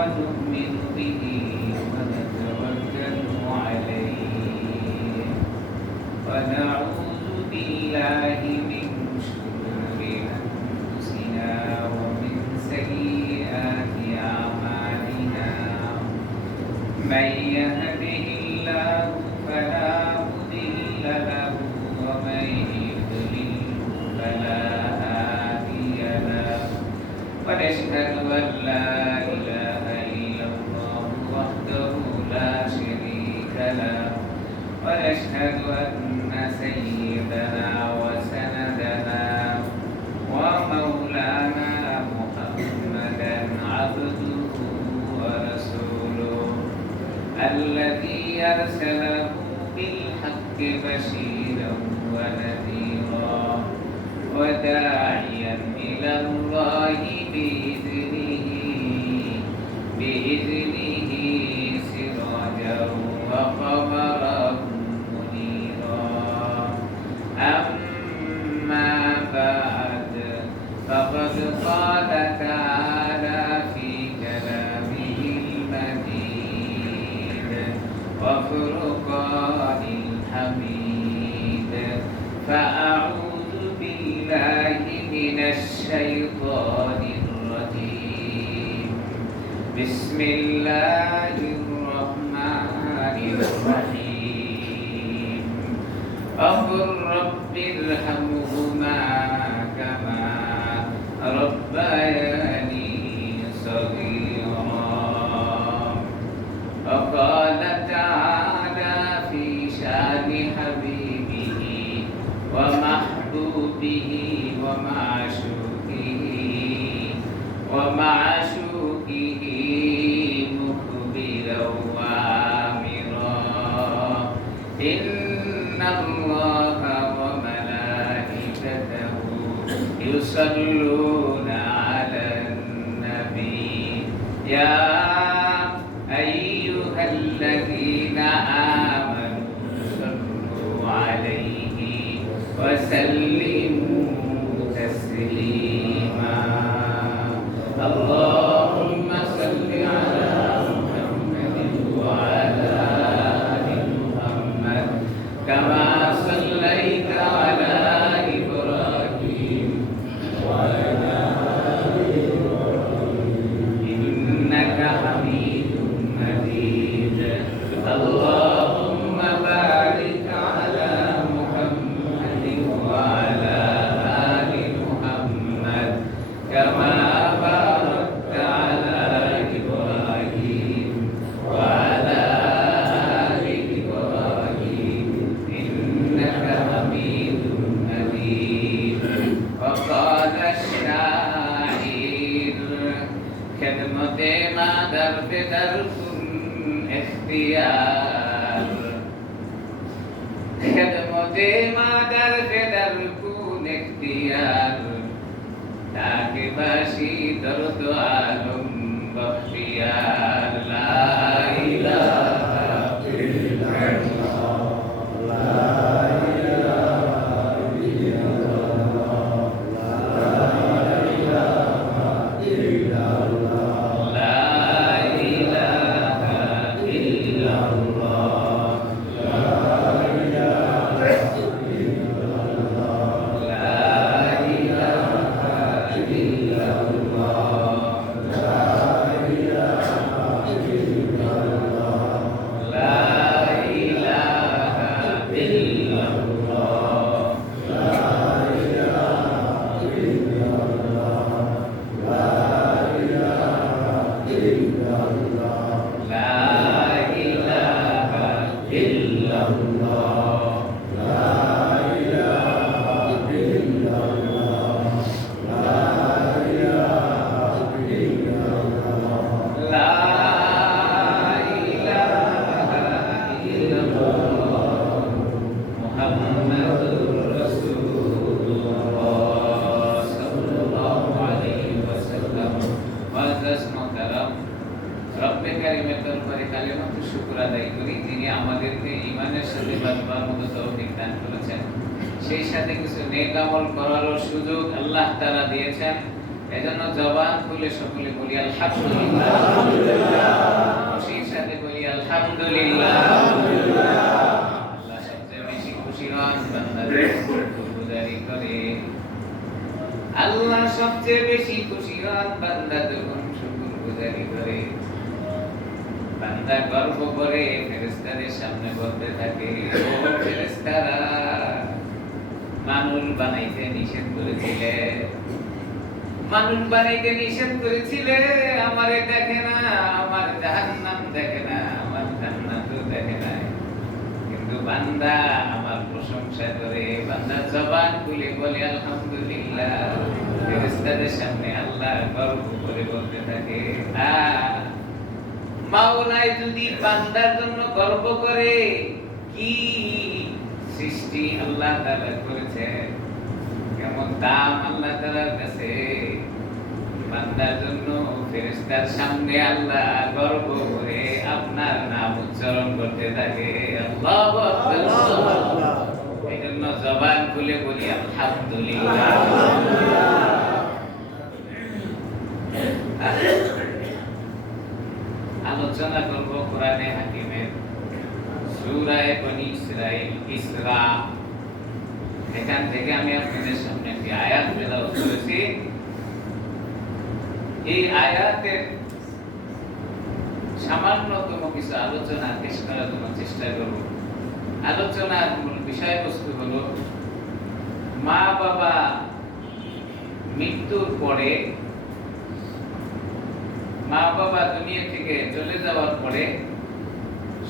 ونؤمن به ونتوكل عليه ونعوذ بالله من شرور أنفسنا ومن سيئات أعمالنا من يهده الله فلا مضل له ومن يضلل فلا هادي له ونشهد أن لا إله إلا الله وحده لا شريك له ونشهد أن سيدنا وسندنا ومولانا محمدا عبده ورسوله الذي أرسله بالحق بشيرا ونذيرا وداعيا إلى الله بإذنه سراجا وقمرا منيرا أما بعد فقد قال تعالى في كلامه المجيد وفرقان الحميد فأعوذ بالله من الشيطان الرجيم بسم الله الرحمن الرحيم وقل رب ارحمهما كما ربياني صغيرا وقال تعالى في شان حبيبه ومحبوبه ومعشوقه مخبرا وآمرا إن الله وملائكته يصلون على النبي يا أيها الذين آمنوا صلوا عليه وسلموا تسليما اللهم صل على محمد وعلى آل محمد كما صليت على إبراهيم وعلى آل إبراهيم إنك حميد مجيد اللهم بارك على محمد وعلى آل محمد كما باركت على إبراهيم وعلى آل إبراهيم إنك حميد مجيد وقال الشاعر خدمت ما درب دركم اختیار خدمت ما درب درکون اختیار تاکہ باشی درد عالم بختیار لا الہ الا اللہ لا সেই সাথে কিছু নেক আমল করারও সুযোগ আল্লাহ তাআলা দিয়েছেন। এজন্য জবান খুলে সকলে বলি আলহামদুলিল্লাহ, খুশির সাথে বলি আলহামদুলিল্লাহ। আল্লাহ সবচেয়ে বেশি খুশি হন বান্দাদের শুকরগুজারি করে। আল্লাহ সবচেয়ে বেশি খুশি হন বান্দা যখন শুকরগুজারি করে। বান্দা গর্ব করে ফেরেশতাদের সামনে বলতে থাকে, ও ফেরেশতারা, মানুষ বানাইতে নিষেধ করেছিলে, মানুষ বানাইতে নিষেধ করেছিলে, আমারে দেখে না, আমার জাহান্নাম দেখে না, আমার জান্নাতও দেখে না, কিন্তু বান্দা আমার প্রশংসা করে, বান্দা জবান খুলে বলে আলহামদুলিল্লাহ। ফেরেশতাদের সামনে আল্লাহ গর্ব করে বলতে থাকে, মাওলাই যদি বান্দার জন্য গর্ব করে, কি সৃষ্টি আল্লাহ তাআলা করেছে, কেমন দাম আল্লাহ তাআলার কাছে। বান্দার জন্য ফেরেশতার সামনে আল্লাহ গর্ব করে আপনার নাম উচ্চারণ করতে থাকে, আল্লাহু আকবার। এজন্য জবান খুলে বলি আলহামদুলিল্লাহ। আলোচনা করব কোরআনে হাকিমের সূরা বনী ইসরাঈল ইসরা। এখান থেকে আমি আপনাদের সামনে একটি আয়াত তেলাওয়াত করেছি। এই আয়াতের সামান্যতম কিছু আলোচনা পেশ করার জন্য চেষ্টা করব। আলোচনার মূল বিষয়বস্তু হলো মা বাবা মৃত্যুর পরে, মা বাবা দুনিয়া থেকে চলে যাওয়ার পরে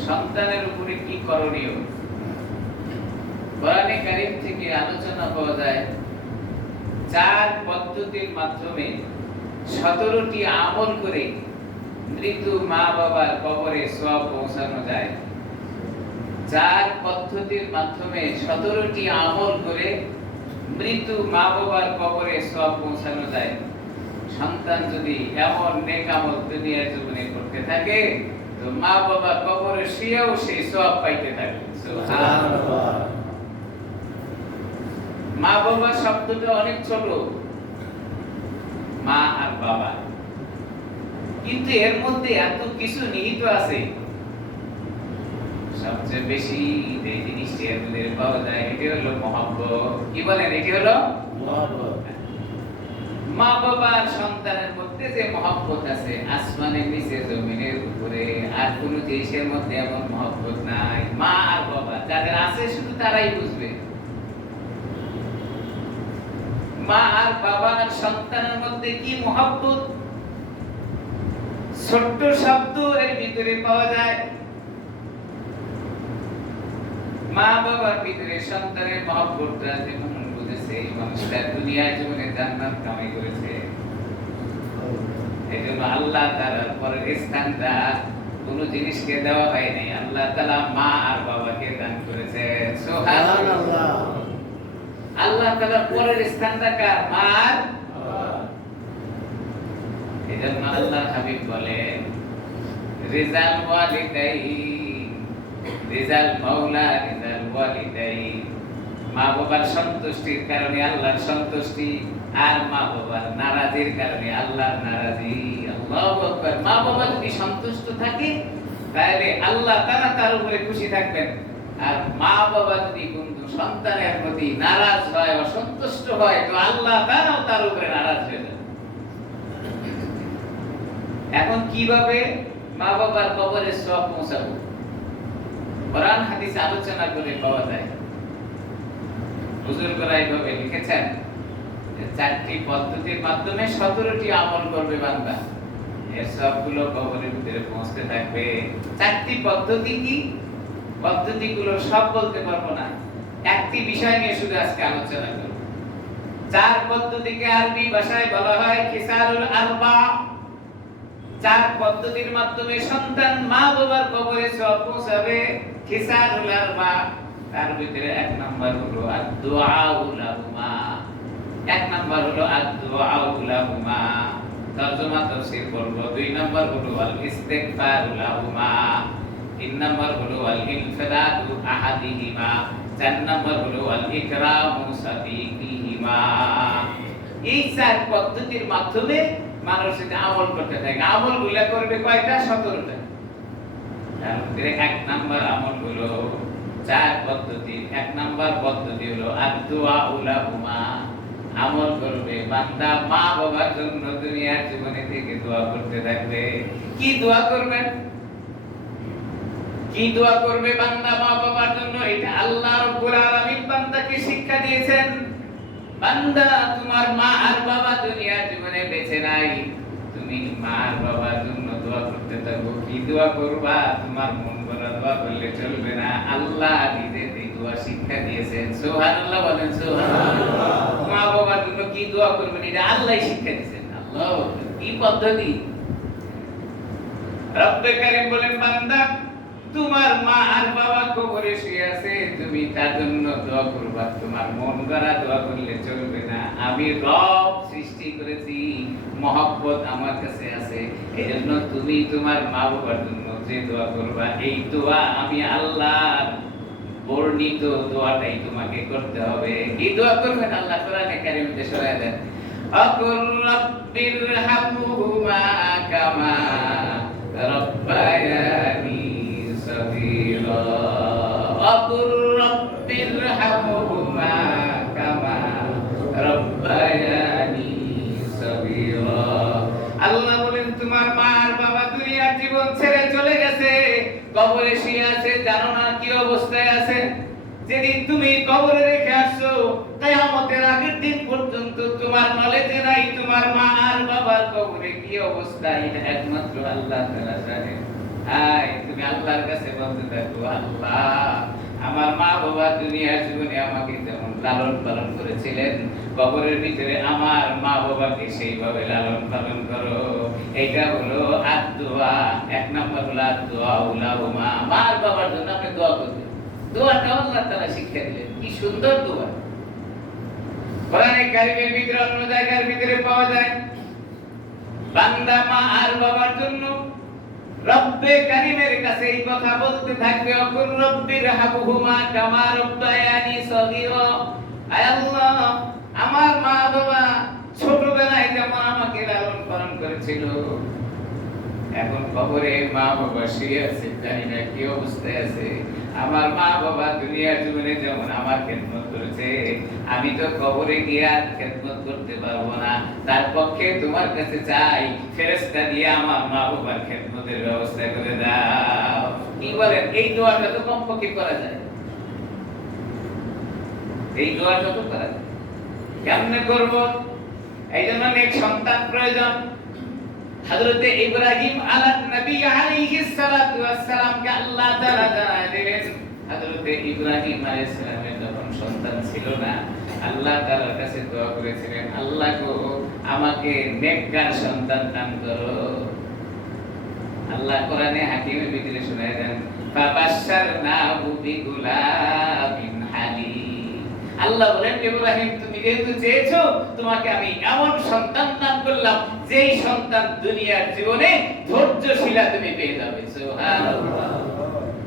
সন্তানের উপরে কি করণীয়। কোরআনে কারীম থেকে আলোচনা পাওয়া যায় 4 পদ্ধতির মাধ্যমে 17টি আমল করে মৃত মা বাবার কবরে সওয়াব পৌঁছানো যায়। 4 পদ্ধতির মাধ্যমে 17টি আমল করে মৃত মা বাবার কবরে সওয়াব পৌঁছানো যায়। সন্তান যদি এমন নেক আমল দুনিয়ার জীবনে করতে থাকে, তো মা বাবা কবরে শুয়েও সেই সওয়াব পাইতে থাকে। সুবহানাল্লাহ। মা বাবা শব্দটা অনেক ছোট, মা আর বাবা, কিন্তু এর মধ্যে এত কিছু নিহিত আছে। সবচেয়ে বেশি যে জিনিসটি এর মধ্যে পাওয়া যায় এটি হলো মহব্বত। কি বলেন? এটি হলো মহব্বত। মা বাবা সন্তানের মধ্যে যে মহব্বত আছে, আসমানের নিচে জমিনের উপরে আর কোন জিনিসের মধ্যে এমন মহব্বত নাই। মা আর বাবা যাদের আছে শুধু তারাই বুঝবে। মা আর বাবা আর সন্তানের মধ্যে কি মহব্বত, ছোট্ট শব্দ এর ভিতরে পাওয়া যায়। মা বাবার ভিতরে সন্তানের মহব্বতটা যেমন বুঝেছে, এই মানুষটা দুনিয়ার জীবনে জান্নাত কামাই করেছে। এজন্য আল্লাহ তাআলার পরের স্থানটা কোন জিনিসকে দেওয়া হয় নাই, আল্লাহ তাআলা মা আর বাবাকে দান করেছে। সুবহানাল্লাহ। আল্লাহ তাআলা পরের স্থানটা কার? মা আর বাবা। এজন্য আল্লাহর হাবিব বলেন, রিজাল ওয়ালিদাইন, রিজাল মাওলা রিজাল ওয়ালিদাইন। মা বাবার সন্তুষ্টির কারণে আল্লাহর সন্তুষ্টি, আর মা বাবার নারাজির কারণে আল্লাহর নারাজি। আল্লাহু আকবার। মা বাবা যদি সন্তুষ্ট থাকে তাহলে আল্লাহ তাআলা তার উপরে খুশি থাকবেন, আর মা বাবা যদি কোন সন্তানের প্রতি নারাজ হয়, অসন্তুষ্ট হয়, তো আল্লাহ তাআলাও তার উপরে নারাজ হয়ে যান। এখন কিভাবে মা বাবার কবরে সওয়াব পৌঁছাবো? কোরআন হাদিস আলোচনা করে পাওয়া যায়। হুজুরগণ এইভাবে লিখেছেন যে 4টি পদ্ধতির মাধ্যমে 17টি আমল করবে বান্দা, এর সবগুলো কবরের ভিতরে পৌঁছতে থাকবে। 4টি পদ্ধতি কি? পদ্ধতিগুলো সব বলতে পারবো না, একটি বিষয় নিয়ে শুধু আজকে আলোচনা করব। 4 পদ্ধতিকে আরবি ভাষায় বলা হয় খিসারুল আরবা। 4 পদ্ধতির মাধ্যমে সন্তান মা বাবার কবরে সওয়াব পৌঁছাবে। খিসারুল আরবা, তার ভিতরে 1 নাম্বার হলো আদ-দুআউ লাহুমা। 1 নাম্বার হলো আদ-দুআউ লাহুমা, তরজমা তাফসীর করব। 2 নাম্বার হলো আল ইস্তিগফারু লাহুমা। 3 নাম্বার হলো আল ইনফিরাদু আহাদিহিমা। 4 নাম্বার হলো আল ইকরামু সাদিকিহিমা। এই চার পদ্ধতির মাধ্যমে মানুষ এটা আমল করতে থাকে। আমলগুলো করবে কয়টা? 17টা। তার মধ্যে এক নাম্বার আমল হলো চার পদ্ধতি। এক নাম্বার পদ্ধতি হলো আদ-দুআ উলাহুমা। আমল করবে বান্দা মা বাবার জন্য দুনিয়ার জীবনে থেকে দোয়া করতে থাকবে। কি দোয়া করবেন? কি দোয়া করবে বান্দা মা বাবার জন্য? এটা আল্লাহ রাব্বুল আলামিন বান্দাকে শিক্ষা দিয়েছেন। বান্দা তোমার মা আর বাবা দুনিয়ার জীবনে বেঁচে নাই, তুমি মা আর বাবার জন্য দোয়া করতে থাকো। কি দোয়া করবা? তোমার মন ভরা দোয়া করলে চলবে না, আল্লাহ নিজে এই দোয়া শিক্ষা দিয়েছেন। সুবহানাল্লাহ বলেন সুবহানাল্লাহ। মা বাবার জন্য কি দোয়া করবেন এটা আল্লাহই শিক্ষা দিয়েছেন। আল্লাহ কি পদ্ধতি! রব্বে কারীম বলেন বান্দা তোমার মা আর বাবা কবরে শুয়ে আছে, তুমি তার জন্য দোয়া করবা। তোমার মন গড়া দোয়া করলে চলবে না। আমি রব সৃষ্টি করেছি, মহব্বত আমার কাছে আছে, এজন্য তুমি তোমার মা বাবার জন্য যে দোয়া করবা, এই দোয়া আমি আল্লাহ বর্ণিত দোয়াটাই তোমাকে করতে হবে। কি দোয়া করবেন? আল্লাহ কোরআনে কারীমে শোনায় দেন, আকুর রাব্বিরহামহুমা কামা রাব্বায়ানি সগীরা। আকুর রাব্বিরহামহুমা কামা রাব্বায়ানি সগীরা। আল্লাহ বলেন তোমার মা আর বাবা দুনিয়ার জীবন ছেড়ে চলে গেছে, কবরে শুয়ে আছে, জানো না কি অবস্থায় আছে। যেদিন তুমি কবরে রেখে আসছো, কিয়ামতের আগের দিন পর্যন্ত তোমার নলেজে নাই তোমার মা আর বাবার কবরে কি অবস্থা, এটা একমাত্র আল্লাহ তাআলা জানেন। তুমি আল্লাহর কাছে বলতে থাকো, আল্লাহ আমার মা বাবা দুনিয়ার জীবনে আমাকে যেমন লালন পালন করেছিলেন, কবরের ভিতরে আমার মা বাবাকে সেইভাবে লালন পালন করো। এটা হলো আদ-দুআ। এক নাম্বার হলো আদ-দুআ উলাহুমা। মা বাবার জন্য আপনি দোয়া করবেন। দোয়াটা আল্লাহ তাআলা শিক্ষা দিলেন, কি সুন্দর দোয়া! কোরআনে কারীমের ভিতরে অন্য জায়গার ভিতরে পাওয়া যায় বান্দা মা আর বাবার জন্য রব্বে কারীমের কাছে এই কথা বলতে থাকবে, অকুর রব্বিরহামহুমা কামা রাব্বায়ানি সগীরা। আয় আল্লাহ আমার মা বাবা ছোটবেলায় যেমন আমাকে লালন পালন করেছিল, এখন কবরে মা বাবা শুয়ে আছে, জানি না কি অবস্থায় আছে। আমার মা বাবা দুনিয়ার জীবনে যেমন আমার খেদমত করেছে, আমি তো কবরে গিয়ে আর খেদমত করতে পারবো না। তার পক্ষে তোমার কাছে চাই, ফেরেশতা দিয়ে আমার মা বাবার খেদমতের ব্যবস্থা করে দাও। কি বলেন? এই দোয়াটা তো কমপক্ষে করা যায়। এই দোয়াটা তো করা যায়। কেমনে করব? এই জন্য নেক সন্তান প্রয়োজন। হযরতে ইব্রাহিম নবী আলাইহিস সালাতু ওয়াস সালামকে আল্লাহ তাআলা জানায় দিলেন, হযরতে ইব্রাহিম আলাইহিস সালামের যখন সন্তান ছিল না, আল্লাহ তাআলার কাছে দোয়া করেছিলেন, আল্লাহ গো আমাকে নেককার সন্তান দান করো। আল্লাহ কোরআনে হাকিমের ভিতরে শোনায় দেন, ফাবাশশারনাহু বিগুলামিন হালিম। আল্লাহ বলেন, ইব্রাহিম তুমি যেহেতু চেয়েছো, তোমাকে আমি এমন সন্তান দান করলাম যেই সন্তান দুনিয়ার জীবনে ধৈর্যশীলা তুমি পেয়ে যাবে। সুবহানাল্লাহ।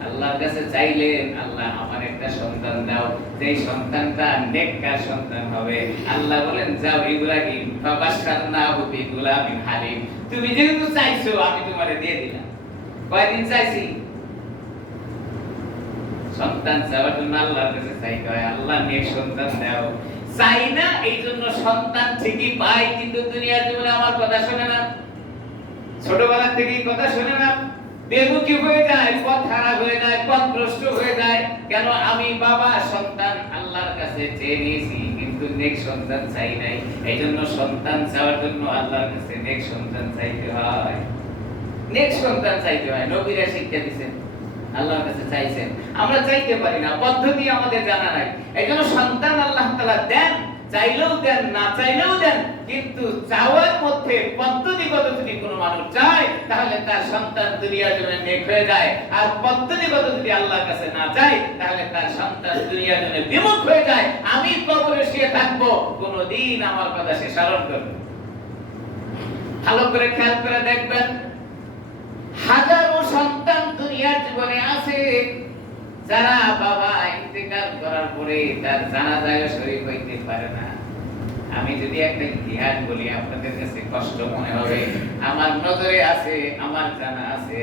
আল্লাহর কাছে চাইলেন, আল্লাহ আমার একটা সন্তান দাও যেই সন্তানটা নেককার সন্তান হবে। আল্লাহ বলেন, যাও ইব্রাহিম, ফাবাশশারনাহু বিগুলামিন হালিম, তুমি যেহেতু চাইছো আমি তোমারে দিয়ে দিলাম। কয়দিন চাইছি? সন্তান চাওয়ার জন্য আল্লাহর কাছে চাইতে হয়, আল্লাহ নেক সন্তান দাও। চাই না এই জন্য সন্তান ঠিকই পাই, কিন্তু দুনিয়ার জীবনে আমার কথা শোনে না, ছোটবেলা থেকেই কথা শোনে না, বেমুখী হয়ে যায়, পথ খারাপ হয়ে যায়, পথভ্রষ্ট হয়ে যায়। কেন? আমি বাবা সন্তান আল্লাহর কাছে চেয়ে নিয়েছি, কিন্তু নেক সন্তান চাই নাই। এই জন্য সন্তান চাওয়ার জন্য আল্লাহর কাছে নেক সন্তান চাইতে হয়। নেক সন্তান চাইতে হয়। নবীরা শিক্ষা দিয়েছেন, আল্লাহর কাছে চাইছেন, আমরা চাইতে পারি না, পদ্ধতি আমাদের জানা নাই। এই জন্য সন্তান আল্লাহ তাআলা দেন, চাইলেও দেন, না চাইলেও দেন, কিন্তু চাওয়ার মধ্যে পদ্ধতিগত যদি কোনো মানুষ চায়, তাহলে তার সন্তান দুনিয়ার জন্য নেক হয়ে যায়। আর পদ্ধতিগত যদি আল্লাহর কাছে না চায়, তাহলে তার সন্তান দুনিয়ার জন্য বিমুখ হয়ে যায়। আমি কবরে শুয়ে থাকবো, কোনদিন আমার কথা সে স্মরণ করবে। ভালো করে খেয়াল করে দেখবেন, হাজারো সন্তান দুনিয়ার জীবনে আছে যারা বাবা ইন্তেকাল করার পরে তার জানাজায় শরীক হইতে পারে না। আমি যদি একটা ইতিহাস বলি আপনাদের কাছে কষ্ট মনে হবে। আমার নজরে আছে, আমার জানা আছে,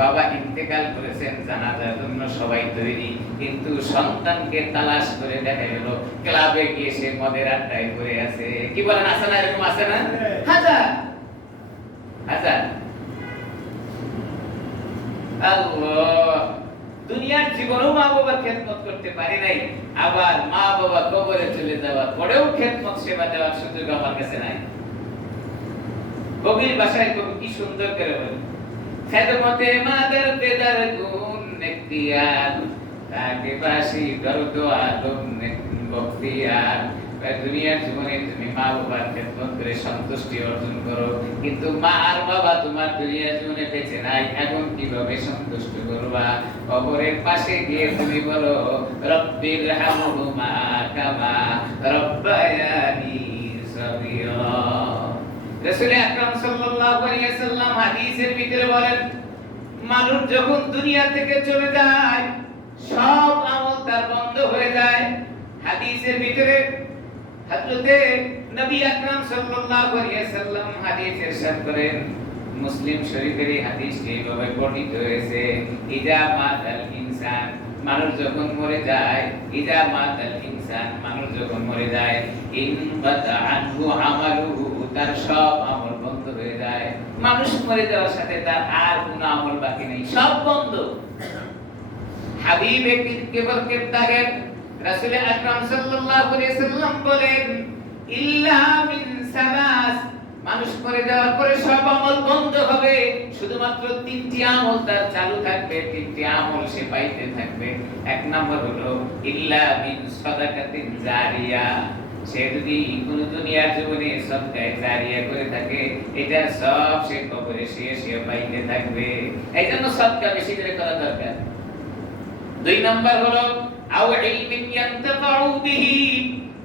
বাবা ইন্তেকাল করেছেন, জানাজার জন্য সবাই তৈরি, কিন্তু সন্তানকে তালাশ করে দেখা গেল ক্লাবে গিয়ে সে মদের আড্ডায় পড়ে আছে। কি বলেন, আছে না? এরকম আছে না? হাজার হাজার। আল্লাহ, দুনিয়ার জীবনেও মা বাবার খেদমত করতে পারি নাই, আবার মা বাবা কবরে চলে যাওয়ার পরেও খেদমত সেবা দেওয়ার সুযোগ আমার কাছে নাই। কবির ভাষায় কবি কি সুন্দর করে বলেন, খেদমতে মাদার পেদার গুণ নেকিয়ার, তাকে বাসি দর্দ আলম বখতিয়ার। দুনিয়ার জীবনে তুমি মা বাবার খেদমত করে সন্তুষ্টি অর্জন করো, কিন্তু মা আর বাবা তোমার দুনিয়ার জীবনে বেঁচে নাই, এখন কিভাবে সন্তুষ্ট করবা? কবরের পাশে গিয়ে তুমি বলো রব্বির হামহুমা কামা রব্বায়ানি সগীরা। রাসূল আকরাম সাল্লাল্লাহু আলাইহি ওয়াসাল্লাম হাদিসের ভিতরে বলেন, মানুষ যখন দুনিয়া থেকে চলে যায় সব আমল তার বন্ধ হয়ে যায়। হাদিসের ভিতরে হযরতে নবী আকরাম সাল্লাল্লাহু আলাইহি ওয়াসাল্লাম হাদিস ইরশাদ করেন, মুসলিম শরীফের এই হাদিসটি এইভাবে বর্ণিত হয়েছে, ইজা মাতাল ইনসান, মানুষ যখন মরে যায়, ইজা মাতাল ইনসান, মানুষ যখন মরে যায়, ইনকাতা আনহু আমালুহু, তার সব আমল বন্ধ হয়ে যায়। মানুষ মরে যাওয়ার সাথে তার আর কোনো আমল বাকি নেই, সব বন্ধ। হাবিবে কেবল কেবতাগের রাসূল আকরাম সাল্লাল্লাহু আলাইহি ওয়াসাল্লাম বলেন, ইল্লা মিন সালাস, মানুষ মরে যাওয়ার পরে সব আমল বন্ধ হবে, শুধুমাত্র তিনটি আমল তার চালু থাকবে, তিনটি আমল সে পাইতে থাকবে। এক নাম্বার হলো ইল্লা মিন সাদাকাতিন জারিয়া, সে যদি কোন দুনিয়ার জীবনে সদকায়ে জারিয়া করে থাকে, এটা সব সে কবরে সে পাইতে থাকবে। এইজন্য সদকা বেশি করে করা দরকার। দুই নাম্বার হলো আও ইলমিন ইয়ানতাফাউ বিহি,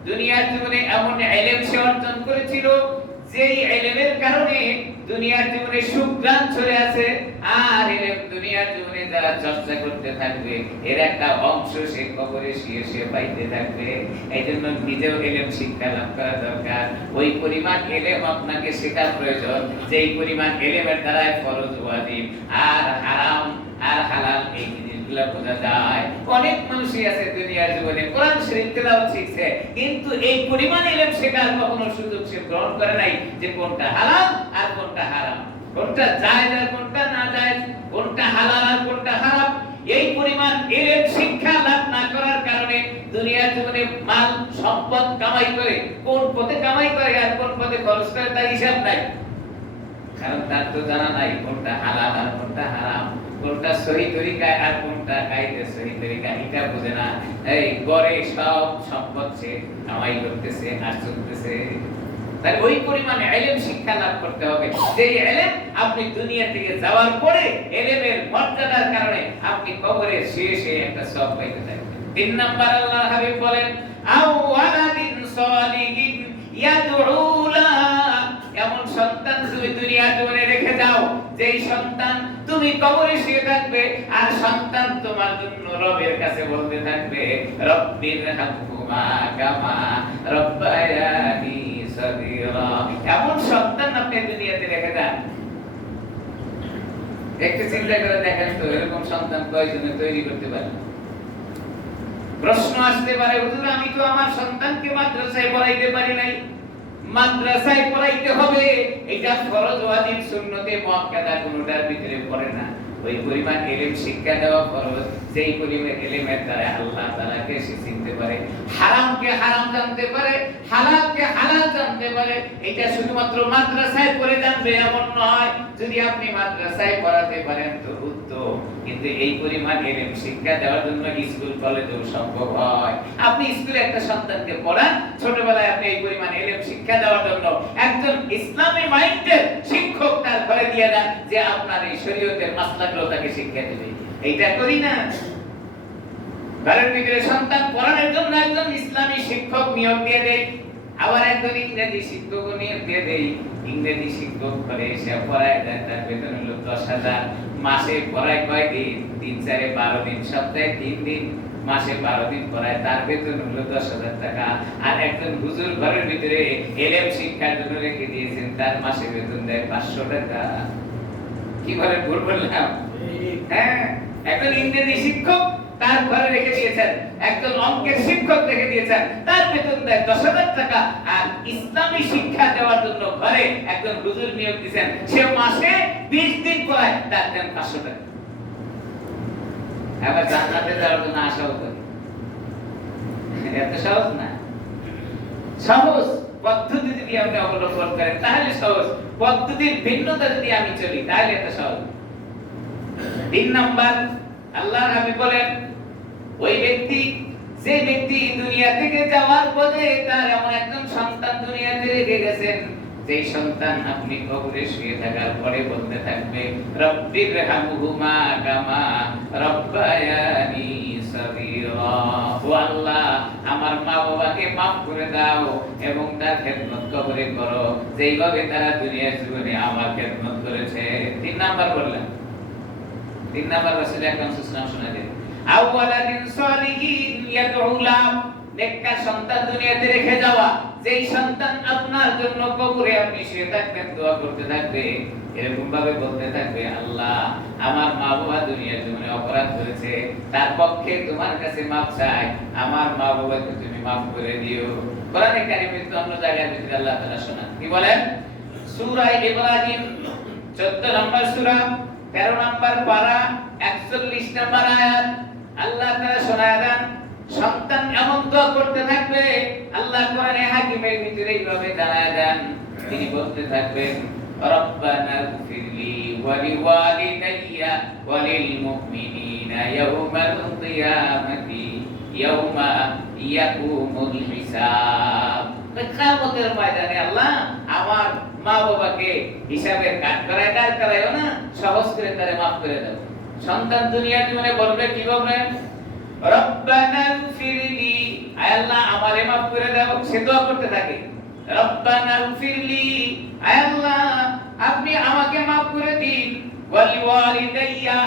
দুনিয়ার জীবনে এমন ইলম সে অর্জন করেছিল যেই ইলমের কারণে দুনিয়ার জীবনে সুগ্রাণ ছড়ে আছে, আর ইলম দুনিয়ার জীবনে যারা চর্চা করতে থাকবে এর একটা অংশ সে কবরে সে পাইতে থাকবে। এইজন্য নিজেও ইলম শিক্ষা লাভ করা দরকার। ওই পরিমাণ ইলম আপনাকে শেখা প্রয়োজন যেই পরিমাণ ইলমের দ্বারা ফরজ ওয়াজিব আর হারাম আর হালাল এই জিনিসগুলো বোঝা যায়। অনেক মানুষই আছে দুনিয়ার জীবনে কোরআন শরীফ তেলাওয়াত শিখছে, কিন্তু এই পরিমাণ ইলম শেখার কখনো সুযোগ সে গ্রহণ করে নাই যে কোনটা হালাল আর কোনটা হারাম, কোনটা জায়েজ আর কোনটা না জায়েজ, কোনটা হালাল আর কোনটা হারাম। এই পরিমাণ ইলম শিক্ষা লাভ না করার কারণে দুনিয়ার জীবনে মাল সম্পদ কামাই করে, কোন পথে কামাই করে আর কোন পথে খরচ করে তার হিসাব নাই, কারণ তার তো জানা নাই কোনটা হালাল আর কোনটা হারাম, কোনটা সহি তরিকা আর কোনটা গাইতে সহি তরিকা, এটা বুঝে না। এই গড়ে সব সম্পদ সে কামাই করতেছে আর চলতেছে। তাই ওই পরিমাণে ইলম শিক্ষা লাভ করতে হবে যে ইলম আপনি দুনিয়া থেকে যাওয়ার পরে ইলমের মর্যাদার কারণে আপনি কবরে শেষে একটা সওয়াব পাইতে থাকবেন। তিন নাম্বার আল্লাহ হাবিব বলেন, আও ওয়ালাদিন সালিহিন ইয়াদউ লা, এমন সন্তান তুমি দুনিয়ার জীবনে রেখে যাও যেই সন্তান তুমি কবরে শুয়ে থাকবে আর সন্তান তোমার জন্য রবের কাছে বলতে থাকবে রব্বির হামহুমা কামা রব্বায়ানি সগীরা। এমন সন্তান আপনি দুনিয়াতে রেখে যান, একটু চিন্তা করে দেখেন তো এরকম সন্তান কয়জনে তৈরি করতে পারে? প্রশ্ন আসতে পারে, হুজুর আমি তো আমার সন্তানকে মাদ্রাসায় পড়াইতে পারি নাই। মাদ্রাসায় পড়াইতে হবে, এটা ফরজ ওয়াজিব সুন্নতে মুআক্কাদা কোনটার ভিতরে পড়ে না। ওই পরিমাণ ইলম শিক্ষা দেওয়া ফরজ, যেই পরিমাণ ইলমের দ্বারা আল্লাহ তাআলাকে সে চিনতে পারে, হারামকে হারাম জানতে পারে, হালালকে হালাল জানতে পারে। এটা শুধুমাত্র মাদ্রাসায় পড়ে জানবে এমন নয়, যদি আপনি মাদ্রাসায় পড়াতে পারেন তো উত্তম, কিন্তু এই পরিমাণ ইলম শিক্ষা দেওয়ার জন্য স্কুল কলেজেও সম্ভব হয়। আপনি স্কুলে একটা সন্তানকে পড়ান, ছোটবেলায় আপনি এই পরিমাণ ইলম শিক্ষা দেওয়ার জন্য একজন ইসলামী মাইন্ডের শিক্ষক তার ঘরে দিয়ে দেন যে আপনার এই শরীয়তের মাসলাগুলো তাকে শিক্ষা দেবে। এইটা করি না। ঘরের ভিতরে সন্তান পড়ানোর জন্য একজন ইসলামী শিক্ষক নিয়োগ দিয়ে দেয়, আবার একজন ইংরেজি শিক্ষক নিয়োগ দিয়ে দেয়। ইংরেজি শিক্ষক করে সে পড়ায় দেয়, তার বেতন হলো 10,000। মাসে পড়ায় কয়দিন? 3, 4, 12 দিন, সপ্তাহে 3 দিন। মাসে 12 দিন পড়ায়, তার বেতন হলো 10,000 টাকা। আর একজন হুজুর ঘরের ভিতরে এলেম শিক্ষার জন্য রেখে দিয়েছেন, তার মাসে বেতন দেয় 500 টাকা। কি বলে, ভুল বললাম? হ্যাঁ, একজন ইংরেজি শিক্ষক তার ঘরে রেখে দিয়েছেন, একজন অঙ্কের শিক্ষক রেখে দিয়েছেন, তার বেতন দেয় 10,000 টাকা। আর ইসলামী শিক্ষা দেওয়ার জন্য ঘরে একজন হুজুর নিয়োগ দিয়েছেন, সে মাসে 20 দিন পড়ায়, তার দেন 500 টাকা। এবার জান্নাতে যাওয়ার জন্য আশাও করি। এত সহজ না। সহজ পদ্ধতি যদি আপনি অবলম্বন করেন তাহলে সহজ, পদ্ধতির ভিন্নতা যদি আমি চলি তাহলে এত সহজ। 3 নাম্বার, আল্লাহর হাবিব বলেন, ওই ব্যক্তি, যে ব্যক্তি দুনিয়া থেকে যাওয়ার পরে তার এমন একজন সন্তান দুনিয়াতে রেখে গেছেন, যেই সন্তান আপনি কবরে শুয়ে থাকার পরে বলতে থাকবে, রব্বির হামহুমা কামা রব্বায়ানি সগীরা, ও আল্লাহ আমার মা বাবাকে maaf করে দাও এবং তার খেদমত কবরে করো যেইভাবে তারা দুনিয়ার জীবনে আমার খেদমত করেছে। 3 নাম্বার বললেন, 3 নাম্বার রাসূল আকরাম সাল্লাল্লাহু আলাইহি ওয়াসাল্লাম শোনালেন, আওয়ালাদিন সালিহিন ইয়াদউ লা, নেককার সন্তান দুনিয়াতে রেখে যাওয়া, যেই সন্তান আপনার জন্য কবরে আপনি শুয়ে থাকবেন দোয়া করতে থাকবে, এরকম ভাবে বলতে থাকবে, আল্লাহ আমার মা বাবা দুনিয়ার জীবনে অপরাধ করেছে, তার পক্ষে তোমার কাছে maaf চাই, আমার মা বাবাকে তুমি maaf করে দিও। কোরআনে কারিমে তো অন্য জায়গায় ভিতরে আল্লাহ তাআলা শোনান, কি বলেন? সূরা ইব্রাহিম 14 নম্বর সূরা 13 নম্বর পারা 41 নম্বর আয়াত আল্লাহ তাআলা শোনায় দেন, সন্তান এমন দোয়া করতে থাকবে, আল্লাহ কোরআনে হাকিমের ভিতরে এইভাবে জানায় দেন, তিনি বলতে থাকবেন, রব্বানা ইগফিরলি ওয়া লিওয়ালিদাইয়া ওয়া লিল মুমিনিনা ইয়াউমাল কিয়ামাতি ইয়াউমা ইয়াকুমুল হিসাব। কিয়ামতের ময়দানে আল্লাহ আমার মা বাবাকে হিসাবের কাঠগড়ায় দাঁড় করায়ও না, সহজ করে তারে maaf করে দাও। সন্তান দুনিয়ার জীবনে বলবে, কি বলবে? রব্বানা ইগফিরলি, আয় আল্লাহ আমারে maaf করে দাও। সে দোয়া করতে থাকে, রব্বানা ইগফিরলি, আয় আল্লাহ আপনি আমাকে maaf করে দিন, ওয়া লিওয়ালিদাইয়া,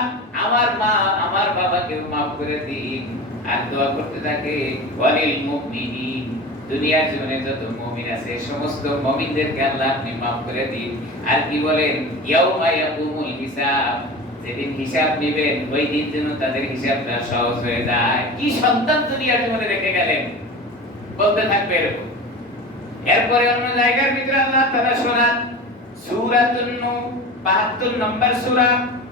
আমার মা আমার বাবাকে maaf করে দিন। আর দোয়া করতে থাকে, ওয়া লিল মুমিনিন, দুনিয়ার জীবনে যত মুমিন আছে সমস্ত মুমিনদেরকে আল্লাহ আপনি maaf করে দিন। আর কি বলেন? ইয়াউমা ইয়াকুমুল হিসাব, যেদিন হিসাব নেবেন ওই দিন যেন তাদের হিসাবটা সহজ হয়ে যায়। কি সন্তান দুনিয়ার জীবনে রেখে গেলেন, বলতে থাকবে এরকম। এরপরে অন্য জায়গার ভিতরে আল্লাহ তাআলা শোনান, সূরাতুন নূর 72 নম্বর সূরা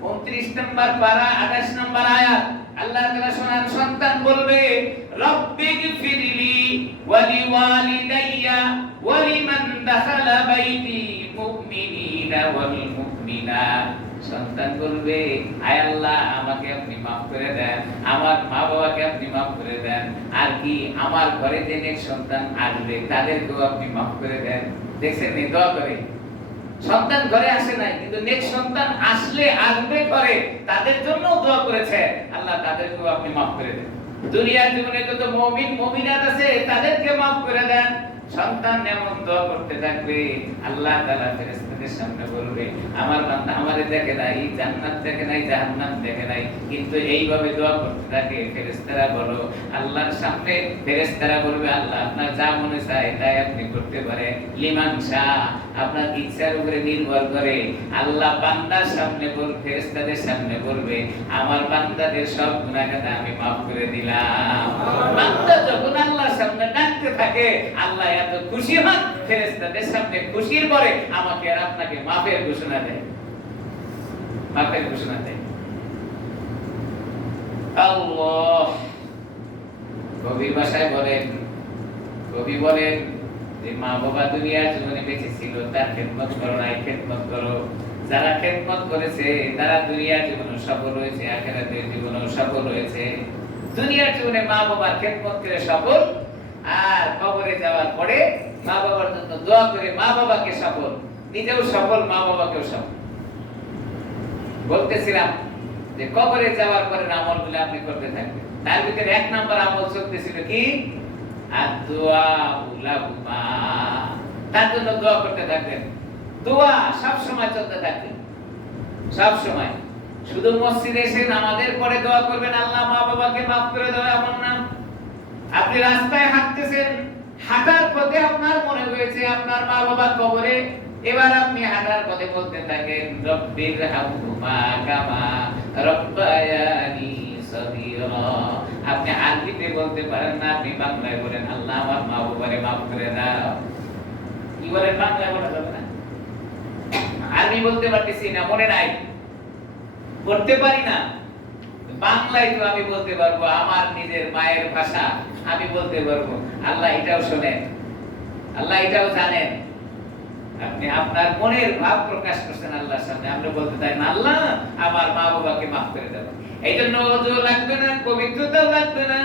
29 নম্বর পারা 28 নম্বর আয়াত আল্লাহ তাআলা শোনান, সন্তান বলবে, রব্বিগফিরলি ওয়া লিওয়ালিদাইয়া ওয়া লিমান দাখালা বাইতি মুমিনিনা ওয়াল মুমিনাত। সন্তান বলবে, আয় আল্লাহ আমাকে আপনি maaf করে দেন, আমার মা বাবাকে আপনি maaf করে দেন, আর কি আমার ঘরে যে নেক সন্তান আসবে তাদেরকেও আপনি maaf করে দেন। দেখছেন নি দোয়া করে, সন্তান ঘরে আসে নাই কিন্তু নেক সন্তান আসলে আসবে ঘরে, তাদের জন্য দোয়া করেছে, আল্লাহ তাদেরকেও আপনি maaf করে দেন। দুনিয়ার জীবনে যত মুমিন মুমিনাত আছে তাদেরকে maaf করে দেন। সন্তান এমন দোয়া করতে থাকবে, আল্লাহ তাআলা ফেরেশতাদের সামনে বলবে, আমার বান্দা আমারে দেখে নাই, জান্নাত দেখে নাই, জাহান্নাম দেখে নাই, কিন্তু এইভাবে দোয়া করতে থাকে। ফেরেশতারা বলো, আল্লাহর সামনে ফেরেশতারা বলবে, আল্লাহ আপনার যা মনে চায় তাই আপনি করতে পারেন, লিমান শাহ, আপনার ইচ্ছার উপরে নির্ভর করে। আল্লাহ বান্দার সামনে বল, ফেরেশতাদের সামনে বলবে, আমার বান্দাদের সব গুনাহ খাতা আমি maaf করে দিলাম। বান্দা যখন আল্লাহর সামনে ডাকতে থাকে, আল্লাহ এত খুশি হন, ফেরেশতাদের সামনে খুশির পরে আমাকে আর আপনাকে মাফের ঘোষণা দেয়, মাফের ঘোষণা দেয়। আল্লাহ কবি ভাষায় বলেন, কবি বলেন যে মা বাবা দুনিয়ার জীবনে বেঁচে ছিল, তার খেদমত করো নাই, খেদমত করো। যারা খেদমত করেছে তারা দুনিয়ার জীবনে সফল হয়েছে, আখিরাতের জীবনেও সফল হয়েছে। দুনিয়ার জীবনে মা বাবার খেদমত করে সফল, আর কবরে যাওয়ার পরে মা বাবার জন্য দোয়া করে মা বাবাকে সফল, নিজেও সফল, মা বাবাকেও সফল। বলতেছিলাম যে কবরে যাওয়ার পরে আমলগুলো আপনি করতে থাকবেন, তার ভিতরে 1 নাম্বার আমল চলতেছিল কি? আদ-দুআ লাহুমা, তার জন্য দোয়া করতে থাকবেন। দোয়া সব সময় চলতে থাকবে, সব সময়। শুধু মসজিদে এসে নামাজের পরে দোয়া করবেন আল্লাহ মা বাবাকে মাফ করে দাও এমন না। আপনি রাস্তায় হাঁটতেছেন, হাঁটার পথে আপনার মনে হয়েছে আপনার মা বাবা কবরে, এবার আপনি হাঁটার পথে বলতে থাকেন রব্বির হামহুমা কামা রব্বায়ানি সগীরা। আপনি আরবিতে বলতে পারেন না, আপনি বাংলায় বলেন আল্লাহ আমার মা বাবারে মাফ করে দাও। কি বলেন? বাংলায় বলা যাবে না, আরবি বলতে পারতেছি না, মনে নাই, পড়তে পারি না। বাংলায় তো আমি বলতে পারবো, আমার নিজের মায়ের ভাষা আমি বলতে পারবো। আল্লাহ এটাও শোনেন, আল্লাহ এটাও জানেন। আপনি আপনার মনের ভাব প্রকাশ করছেন আল্লাহর সামনে, আপনি বলতে চান আল্লাহ আমার মা বাবাকে মাফ করে দাও। এই জন্য ওযু লাগবে না, পবিত্রতাও লাগবে না।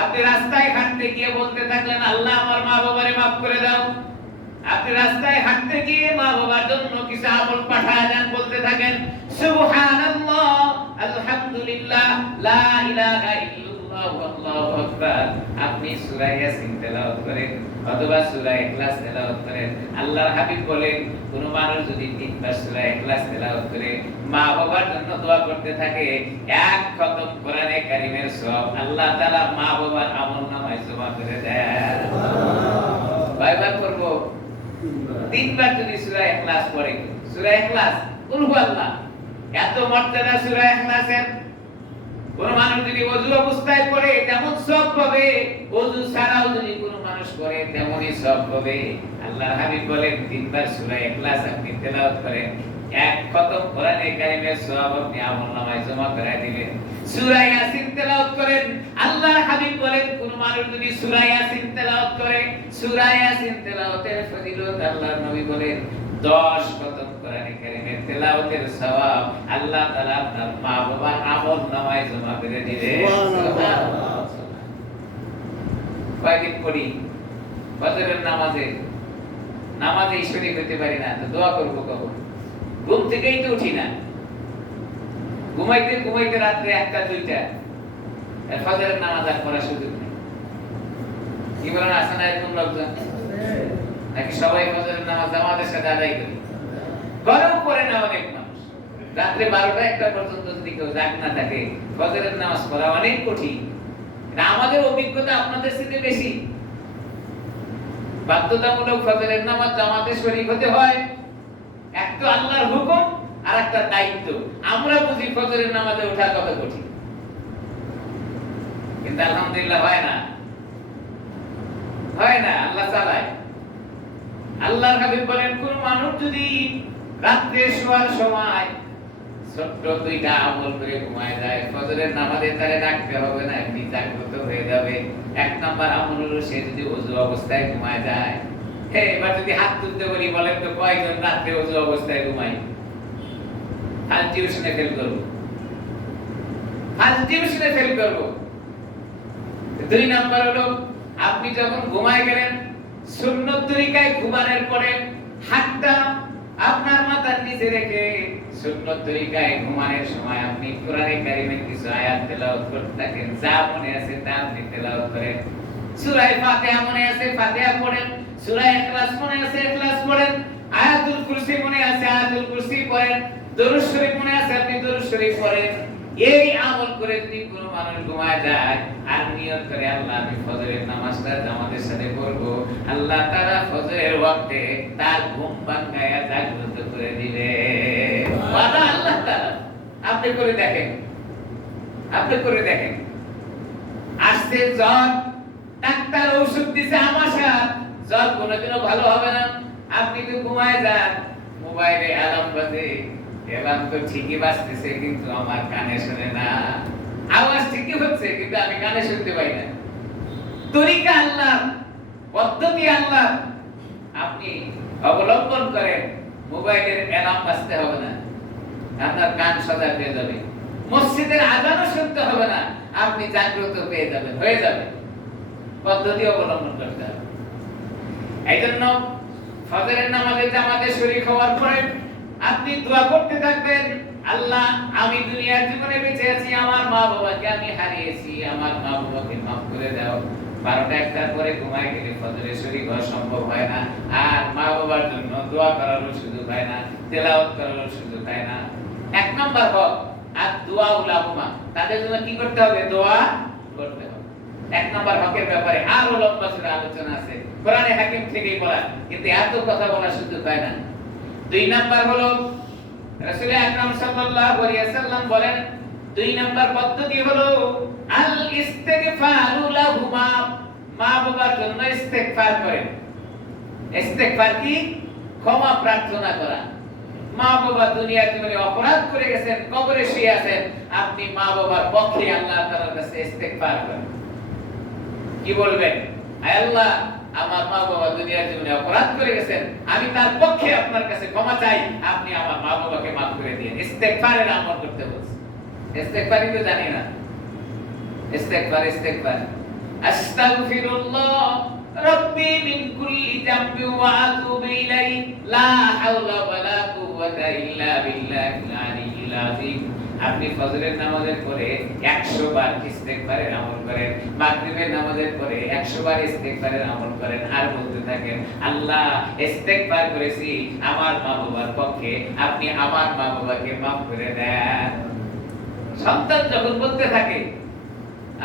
আপনি রাস্তায় হাঁটতে গিয়ে বলতে থাকলেন আল্লাহ আমার মা বাবারে মাফ করে দাও। আপনি রাস্তায় হাঁটতে গিয়ে মা বাবার জন্য কিছু আমল পাঠায় দেন, বলতে থাকেন সুবহানাল্লাহ আলহামদুলিল্লাহ লা ইলাহা ইল্লাল্লাহ আল্লাহু আকবার। আপনি সূরা ইয়াসিন তেলাওয়াত করেন অথবা সূরা ইখলাস তেলাওয়াত করেন। আল্লাহর হাবিব বলেন কোন মানুষ যদি তিনবার সূরা ইখলাস তেলাওয়াত করে মা বাবার জন্য দোয়া করতে থাকে, এক খতম কোরআনে কারীমের সওয়াব আল্লাহ তাআলা মা বাবার আমলনামায় জমা করে দেন। কয়বার করব? তিনবার যদি সূরা ইখলাস পড়ে। সূরা ইখলাস কুল হুয়াল্লাহ, এত মর্যাদা সূরা ইখলাসের। কোন মানুষ যদি ওযু অবস্থায় পড়ে তেমন সওয়াব পাবে, ওযু ছাড়াও যদি কোন মানুষ করে তেমনই সওয়াব পাবে। আল্লাহর হাবিব বলেন তিনবার সূরা ইখলাস আপনি তেলাওয়াত করেন, এক খতম কোরআনে কারীমের সওয়াব আপনি আমলনামায় জমা করে দিবেন। সূরা ইয়াসিন তেলাওয়াত করেন, আল্লাহর হাবিব বলেন কোন মানুষ যদি সূরা ইয়াসিন তেলাওয়াত করে, সূরা ইয়াসিন তেলাওয়াতের ফজিলত আল্লাহর নবী বলেন 10 খতম কোরআনে কারীমের তেলাওয়াতের সওয়াব আল্লাহ তাআলা আপনার মা বাবার আমলনামায় জমা করে দিবেন। সুবহানাল্লাহ। কয়দিন পড়ি ফজরের নামাজে শরীক হতে পারি না, তো দোয়া করব কখন? ঘুম থেকেই তো উঠি না, ঘুমাইতে ঘুমাইতে রাত্রে 1টা 2টা, ফজরের নামাজ আর পড়ার সুযোগ নেই। কি বলেন, আছে না এরকম লোকজন? নাকি সবাই ফজরের নামাজ জামাতের সাথে আদায় করি? ঘরেও পড়ে না অনেক মানুষ। রাত্রে 12টা 1টা পর্যন্ত যদি কেউ জাগ না থাকে, ফজরের নামাজ পড়া অনেক কঠিন। আমাদের অভিজ্ঞতা আপনাদের চেয়ে বেশি। বাধ্যতামূলক ফজরের নামাজ জামাতে শরীক হতে হয়, এক তো আল্লাহর হুকুম আর একটা দায়িত্ব। আমরা বুঝি ফজরের নামাজে ওঠা কত কঠিন, কিন্তু আলহামদুলিল্লাহ হয় না, আল্লাহ চালায়। আল্লাহর হাবিব বলেন কোন মানুষ যদি রাত্রে শোয়ার সময় ছোট্ট 2টা আমল করে ঘুমায় যায়, ফজরের নামাজে তারে ডাকতে হবে না, এমনি জাগ্রত হয়ে যাবে। 1 নাম্বার আমল হলো সে যদি ওযু অবস্থায় ঘুমায় যায়। এবার যদি হাত তুলতে বলি, বলেন তো কয়জন রাত্রে ওযু অবস্থায় ঘুমায়? ফার্স্ট টিউশনে ফেল করব। 2 নাম্বার হলো আপনি যখন ঘুমায় গেলেন, সুন্নত তরিকায় ঘুমানোর পরে হাতটা আপনার মাথার নিচে রেখে সুন্নত তরিকায় ঘুমানোর সময় আপনি কোরআনে কারীমের কিছু আয়াত তেলাওয়াত করতে থাকেন। যা মনে আছে তা আপনি তেলাওয়াত করেন। সূরা ফাতিহা মনে আছে ফাতিহা পড়েন, সূরা ইখলাস মনে আছে ইখলাস পড়েন, আয়াতুল কুরসি মনে আছে আয়াতুল কুরসি পড়েন, দরুদ শরীফ মনে আছে আপনি দরুদ শরীফ পড়েন। এই আমল করে যদি কোনো মানুষ ঘুমায় যায় আর নিয়ত করে আল্লাহ আমি ফজরের নামাজটা জামাতের সাথে পড়ব, আল্লাহ তাআলা ফজরের ওয়াক্তে তার ঘুম ভাঙায়া জাগ্রত করে দিবে। ওয়াদা আল্লাহ তাআলা। আপনি করে দেখেন। আসছে জ্বর, ডাক্তার ঔষধ দিছে আমাশা, জ্বর কোনোদিনও ভালো হবে না। আপনি তো ঘুমায় যান, মোবাইলে অ্যালার্ম বাজে, এলাম তো ঠিকই বাজতেছে কিন্তু আমার কানে শুনে না, আওয়াজ ঠিকই হচ্ছে কিন্তু আমি কানে শুনতে পাই না। তরিকা আল্লাহ, পদ্ধতি আল্লাহ, আপনি অবলম্বন করেন। মোবাইলের অ্যালার্ম বাজতে হবে না, আপনার কান সজাগ হয়ে যাবে। মসজিদের আযানও শুনতে হবে না, আপনি জাগ্রত পেয়ে যাবেন, হয়ে যাবে। পদ্ধতি অবলম্বন করতে হবে। এইজন্য ফজরের নামাজে জামাতে শরীক হওয়ার পরে আপনি দোয়া করতে থাকবেন, আল্লাহ আমি দুনিয়ার জীবনে বেঁচে আছি, আমার মা বাবাকে আমি হারিয়েছি, আমার মা বাবাকে মাফ করে দাও। 12টা 1টার পরে ঘুমায় গেলে ফজরে শরীক হওয়া সম্ভব হয় না, আর মা বাবার জন্য দোয়া করারও সুযোগ হয় না, তেলাওয়াত করারও সুযোগ হয় না। 1 নাম্বার হক আর দোয়া উলাহুমা, তাদের জন্য কি করতে হবে? দোয়া করতে হবে। এক নাম্বার হকের ব্যাপারে আরো লম্বা চূড়া আলোচনা আছে, কোরআনে হাকিম থেকেই বলা, কিন্তু এত কথা বলার সুযোগ হয় না। দুই নাম্বার হলো রাসূল আকরাম সাল্লাল্লাহু আলাইহি ওয়াসাল্লাম বলেন, দুই নাম্বার পদ্ধতি হলো আল ইস্তিগফারু লাহুমা, মা বাবার জন্য ইস্তেগফার করেন। ইস্তেগফার কি? ক্ষমা প্রার্থনা করা। মা বাবা দুনিয়া জীবনে অপরাধ করে গেছেন, কবরে শুয়ে আছেন, আপনি মা বাবার পক্ষে আল্লাহ তাআলার কাছে ইস্তেগফার করেন। কি বলবেন? আয় আল্লাহ, আমার মা বাবা দুনিয়া জীবনে অপরাধ করে গেছেন, আমি তার পক্ষে আপনার কাছে ক্ষমা চাই, আপনি আমার মা বাবাকে মাফ করে দিন। ইস্তেগফারের আমল করতে বলছে। ইস্তেগফারই তো জানি না। ইস্তেগফার আস্তাগফিরুল্লাহ রাব্বি মিন কুল্লি যামবি ওয়া আতুবু ইলাইহি লা হাওলা ওয়ালা কুওয়াতা ইল্লা বিল্লাহিল আলিয়্যিল আযীম। আপনি ফজরের নামাজের পরে 100 বার ইস্তেগফারের আমল করেন, মাগরিবের নামাজের পরে 100 বার ইস্তেগফারের আমল করেন, আর বলতে থাকেন, আল্লাহ ইস্তেগফার করেছি আমার মা বাবার পক্ষে, আপনি আমার মা বাবাকে মাফ করে দেন। সন্তান যখন বলতে থাকে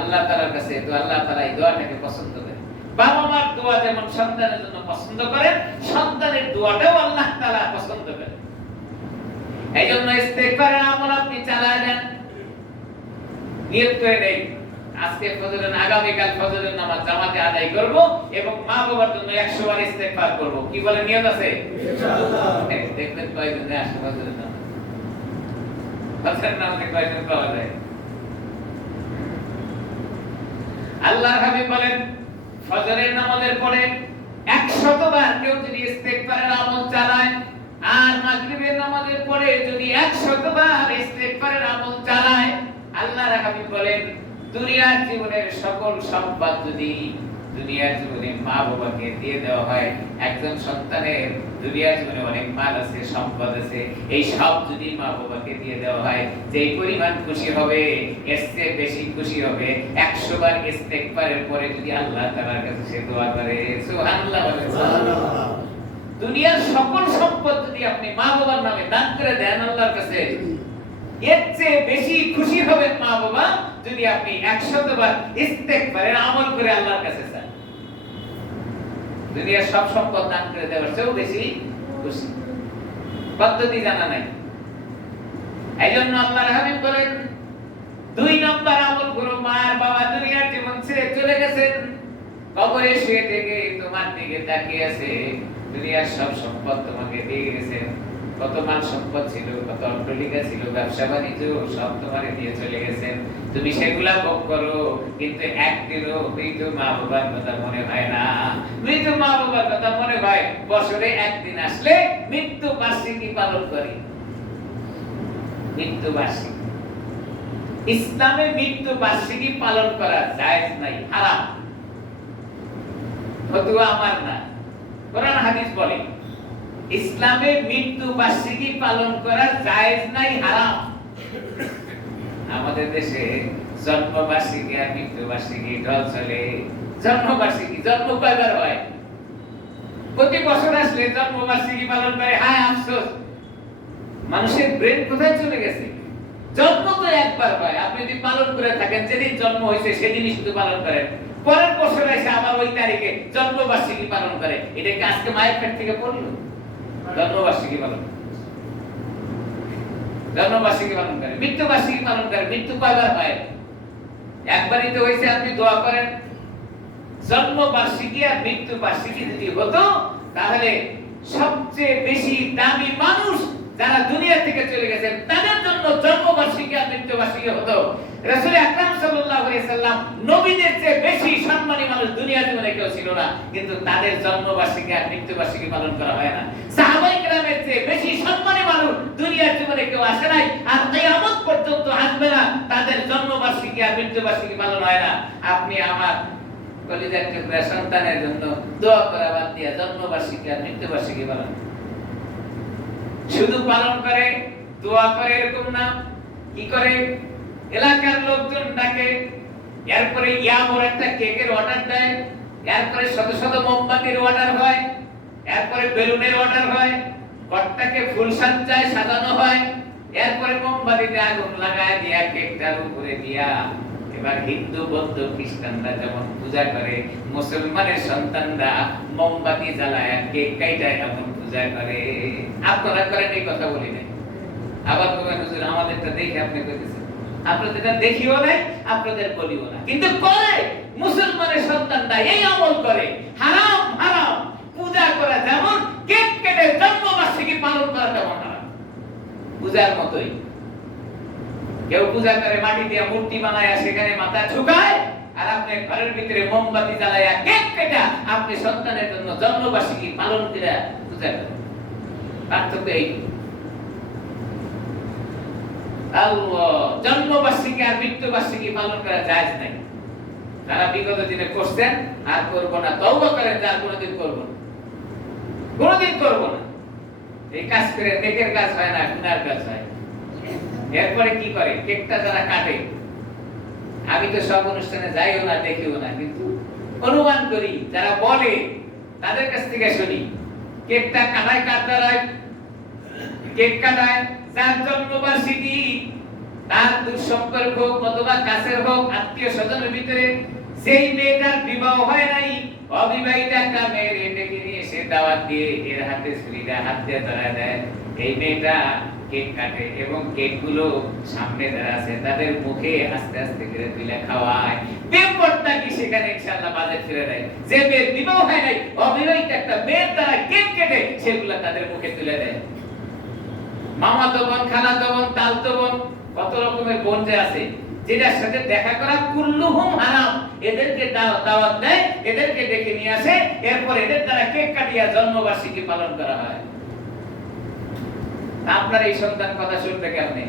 আল্লাহ তাআলার কাছে, তো আল্লাহ তাআলা এই দোয়াটাকে পছন্দ করেন। বাবা মার দোয়া যেমন সন্তানের জন্য পছন্দ করেন, সন্তানের দোয়াটাও আল্লাহ তাআলা পছন্দ করেন। এইজন্য ইস্তেগফারের আমল আপনি চালায় দেন। নিয়ত করে নেই, আজকে ফজরের, আগামীকাল ফজরের নামাজ জামাতে আদায় করব এবং মা বাবার জন্য 100 বার ইস্তেগফার করব। কি বলে, নিয়ত আছে? ইনশাআল্লাহ। দেখবেন কয়জন আসে ফজরের নামাজ। ফজরের নামাজে কয়জন পাওয়া যায়? আল্লাহর হাবিব বলেন, ফজরের নামাজের পরে 100 বার কেউ যদি ইস্তেগফারের আমল চালায়, আর মাগরিবের নামাজের পরে যদি 100 বার ইস্তেগফারের আমল চালায়, আল্লাহর হাবিব বলেন, দুনিয়ার জীবনের সকল সম্পদ যদি দুনিয়ার জীবনে মা বাবাকে দিয়ে দেওয়া হয়, একজন সন্তানের দুনিয়ার জীবনে অনেক মাল আছে, সম্পদ আছে, এই সব যদি মা বাবাকে দিয়ে দেওয়া হয়, যেই পরিমাণ খুশি হবে এর চেয়ে বেশি খুশি হবে 100 বার ইস্তেগফারের পরে যদি আল্লাহ তাআলার কাছে সে দোয়া করে। সুবহানাল্লাহ বলেন। সুবহানাল্লাহ। দুনিয়ার সকল সম্পদ যদি আপনি মা বাবার নামে দান করে দেন আল্লাহর কাছে, এর চেয়ে বেশি খুশি হবেন মা বাবা যদি আপনি 100 বার ইস্তেগফারের আমল করে আল্লাহর কাছে চান। দুনিয়ার সব সম্পদ দান করে দেওয়ার চেয়েও বেশি খুশি। পদ্ধতি জানা নাই। এইজন্য আল্লাহর হাবিব বলেন, 2 নম্বর আমল করো, মা আর বাবা দুনিয়ার জীবন ছেড়ে চলে গেছেন, কবরে শুয়ে থেকে তোমার দিকে তাকিয়ে আছে, দুনিয়ার সব সম্পদ তোমাকে দিয়ে গেছেন, কত মাল সম্পদ ছিল, কত অট্টালিকা ছিল, ব্যবসা বাণিজ্য সব তোমারে দিয়ে চলে গেছেন, তুমি সেগুলা ভোগ করো, কিন্তু একদিনও মৃত মা বাবার কথা মনে হয় না। মৃত মা বাবার কথা মনে হয় বছরে একদিন আসলে মৃত্যু বার্ষিকী পালন করি। মৃত্যু বার্ষিকী, ইসলামে মৃত্যু বার্ষিকী পালন করা জায়েজ নাই, হারাম। ফতোয়া আমার না, কোরআন হাদিস বলে ইসলামে মৃত্যু বার্ষিকী পালন করা জায়েজ নাই, হারাম। আমাদের দেশে জন্ম বার্ষিকী আর মৃত্যু বার্ষিকী ঢল চলে। জন্ম বার্ষিকী, জন্ম কয়বার হয়? প্রতি বছর আসলে জন্ম বার্ষিকী পালন করে, হায় আফসোস, মানুষের ব্রেন কোথায় চলে গেছে? জন্ম তো একবার হয়, আপনি যদি পালন করে থাকেন, যেদিন জন্ম হয়েছে সেদিনই শুধু পালন করেন, পরের বছর এসে আবার ওই তারিখে জন্মবার্ষিকী পালন করে, এটা কি আজকে মায়ের পেট থেকে পড়লো? জন্মবার্ষিকী পালন, জন্মবার্ষিকী পালন করে, মৃত্যুবার্ষিকী পালন করে। মৃত্যু কয়বার হয়? একবারই তো হয়েছে। আপনি দোয়া করেন। জন্মবার্ষিকী আর মৃত্যুবার্ষিকী যদি হতো, তাহলে সবচেয়ে বেশি দামি মানুষ যারা দুনিয়া থেকে চলে গেছেন তাদের জন্য জন্মবার্ষিকী আর মৃত্যুবার্ষিকী হতো। রাসূল আকরাম সাল্লাল্লাহু আলাইহি সাল্লাম নবীদের চেয়ে বেশি সম্মানী মানুষ দুনিয়া জীবনে কেউ ছিল না, কিন্তু তাদের জন্মবার্ষিকী আর মৃত্যুবার্ষিকী পালন করা হয় না। সাহাবায়ে কেরামের চেয়ে বেশি সম্মানী মানুষ দুনিয়ার জীবনে কেউ আসে নাই, আর কিয়ামত পর্যন্ত আসবে না, তাদের জন্মবার্ষিকী আর মৃত্যুবার্ষিকী পালন হয় না। আপনি আমার কলিজার টুকরা সন্তানের জন্য দোয়া করা বাদ দিয়ে জন্মবার্ষিকী আর মৃত্যুবার্ষিকী পালন, শুধু পালন করে দোয়া করে এরকম না, কি করে? এলাকার লোকজন ডাকে, এরপরে ইয়ামর একটা কেকের অর্ডার দেয়, এরপরে শত শত মোমবাতির অর্ডার হয়, এরপরে বেলুনের অর্ডার হয়, ঘরটাকে ফুল সজ্জায় সাজানো হয়, এরপরে মোমবাতিতে আগুন লাগায় দিয়া কেকটার উপরে দিয়া এবার হিন্দু বৌদ্ধ খ্রিস্টানরা যেমন পূজা করে, মুসলমানের সন্তানরা মোমবাতি জ্বালায় কেক কাটায় এমন পূজা করে। আপনারা করেন এই কথা বলি নাই। আবার বলেন হুজুর আমাদেরটা দেখে আপনি কইতেছেন, আপনাদেরটা দেখিও নাই আপনাদের বলিও না, কিন্তু করে মুসলমানের সন্তানরা এই আমল করে। হারাম হারাম পূজা করা যেমন কেক কেটে জন্মবার্ষিকী পালন করা তেমন হারাম, পূজার মতোই। কেউ পূজা করে মাটি দিয়ে মূর্তি বানায় সেখানে মাথা ঝুঁকায়, আর আপনি ঘরের ভিতরে মোমবাতি জ্বালায়া কেক কেটা আপনি সন্তানের জন্য জন্মবার্ষিকী পালন করে পূজা করেন। পার্থক্য এই। আল্লাহ জন্মবার্ষিকী আর মৃত্যুবার্ষিকী পালন করা জায়েজ নাই। যারা বিগত দিনে করছেন আর করব না, তওবা করেন যে আর কোনোদিন করব না, কোনোদিন করব না। এই কাজ করে নেকের কাজ হয় না, গুনার কাজ হয়। এরপরে কি করে, কেকটা যারা কাটে, আমি তো সব অনুষ্ঠানে যাইও না, দেখিও না, কিন্তু অনুমান করি যারা বলে তাদের কাছ থেকে শুনি কেকটা কাটায় কার দ্বারায়, কেক কাটায় যার জন্মবার্ষিকী, তার দূর সম্পর্ক হোক অথবা কাছের হোক, আত্মীয় স্বজনের ভিতরে যেই মেয়েটার বিবাহ হয় নাই, অবিবাহিতা একটা মেয়ের ডেকে নিয়ে এসে দাওয়াত দিয়ে এর হাতে ছুরিটা হাত দিয়ে ধরায় দেয়। এই মেয়েটা কেক কাটে এবং কেকগুলো সামনে যারা আছে তাদের মুখে আস্তে আস্তে করে তুলে খাওয়ায়। ব্যাপারটা কি সেখানে ইনশাআল্লাহ বাজে ফিরে দেয়। যে মেয়ের বিবাহ হয় নাই, অবিবাহিতা একটা মেয়ের দ্বারা কেক কেটে সেগুলো তাদের মুখে তুলে দেয়। মামাতো বোন, খালাতো বোন, তালতো বোন, কত রকমের বোন যে আছে, যেটার সাথে দেখা করা কুল্লুহুম হারাম, এদেরকে দাওয়াত দেয়, এদেরকে ডেকে নিয়ে আসে, এরপর এদের দ্বারা কেক কাটিয়া জন্মবার্ষিকী পালন করা হয়। আপনার এই সন্তান কথা শুনতে কেমনে?